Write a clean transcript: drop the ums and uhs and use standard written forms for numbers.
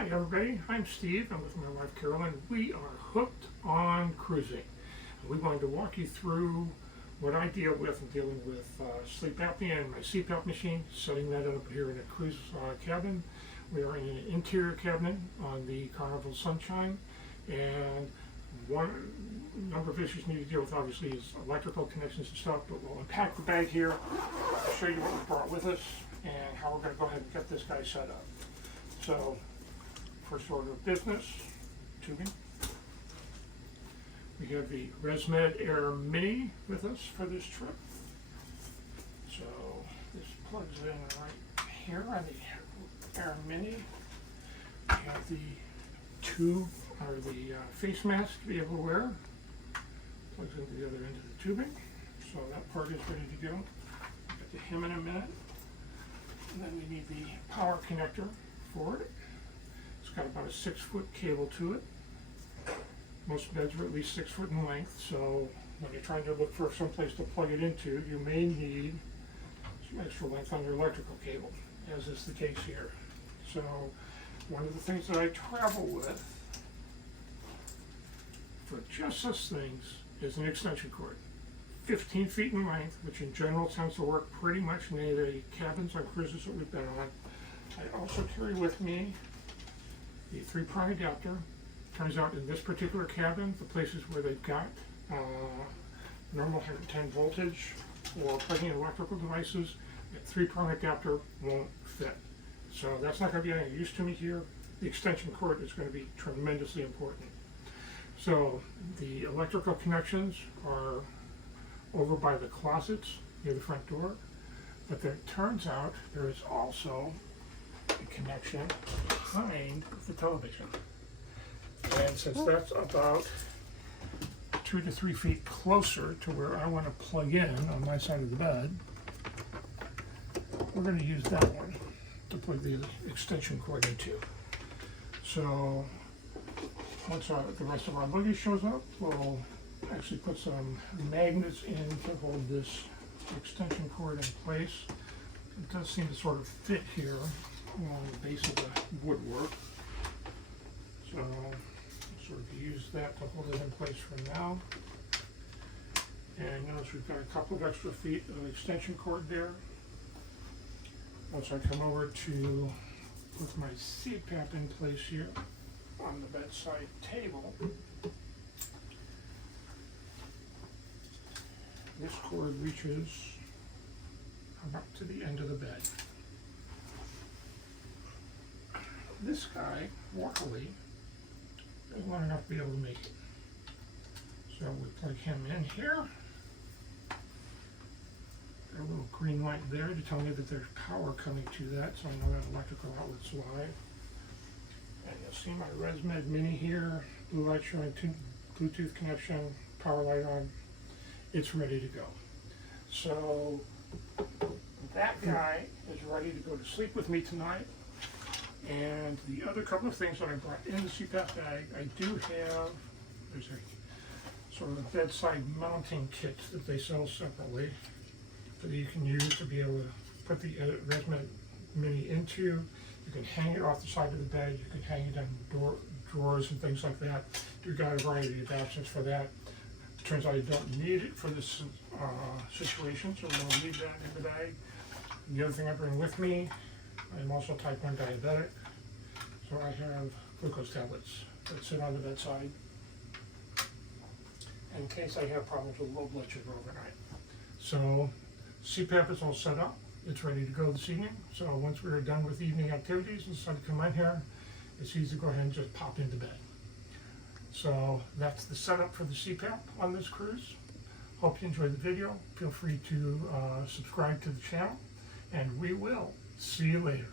Hi everybody, I'm Steve. I'm with my wife Carolyn. We are hooked on cruising. We wanted to walk you through what I deal with in dealing with sleep apnea and my CPAP machine, setting that up here in a cruise cabin. We are in an interior cabin on the Carnival Sunshine, and one number of issues we need to deal with obviously is electrical connections and stuff, but we'll unpack the bag here, show you what we brought with us, and how we're going to go ahead and get this guy set up. So, first order of business, tubing. We have the ResMed Air Mini with us for this trip. So this plugs in right here on the Air Mini. We have the tube, or the face mask to be able to wear. Plugs into the other end of the tubing. So that part is ready to go. We'll get to him in a minute. And then we need the power connector for it. It's got about a 6-foot cable to it. Most beds are at least 6 foot in length, so when you're trying to look for some place to plug it into, you may need some extra length on your electrical cable, as is the case here. So one of the things that I travel with for just such things is an extension cord. 15 feet in length, which in general tends to work pretty much in any of the cabins on cruises that we've been on. I also carry with me the 3-prong adapter. Turns out in this particular cabin, the places where they've got normal 110 voltage or plugging in electrical devices, that 3-prong adapter won't fit. So that's not going to be any use to me here. The extension cord is going to be tremendously important. So the electrical connections are over by the closets near the front door, but there turns out there is also a connection behind the television. And since that's about 2 to 3 feet closer to where I want to plug in on my side of the bed, we're going to use that one to plug the extension cord into. So once the rest of our luggage shows up, we'll actually put some magnets in to hold this extension cord in place. It does seem to sort of fit here along the base of the woodwork. So sort of use that to hold it in place for now. And notice we've got a couple of extra feet of extension cord there. Once I come over to put my CPAP in place here on the bedside table, this cord reaches up to the end of the bed. This guy, luckily, is long enough to be able to make it. So we plug him in here. Got a little green light there to tell me that there's power coming to that, so I know that electrical outlet's live. And you'll see my ResMed Mini here, blue light showing Bluetooth connection, power light on. It's ready to go. So that guy is ready to go to sleep with me tonight. And the other couple of things that I brought in the CPAP bag, I do have, there's a sort of a bedside mounting kit that they sell separately that you can use to be able to put the ResMed Mini into. You can hang it off the side of the bed, you can hang it on drawers and things like that. You've got a variety of adaptations for that. It turns out you don't need it for this situation, so we're going to leave that in the bag. And the other thing I bring with me, I'm also type 1 diabetic, so I have glucose tablets that sit on the bedside in case I have problems with low blood sugar overnight. So CPAP is all set up, it's ready to go this evening. So once we're done with evening activities and decide to come in here, it's easy to go ahead and just pop into bed. So that's the setup for the CPAP on this cruise. Hope you enjoyed the video. Feel free to subscribe to the channel, and we will see you later.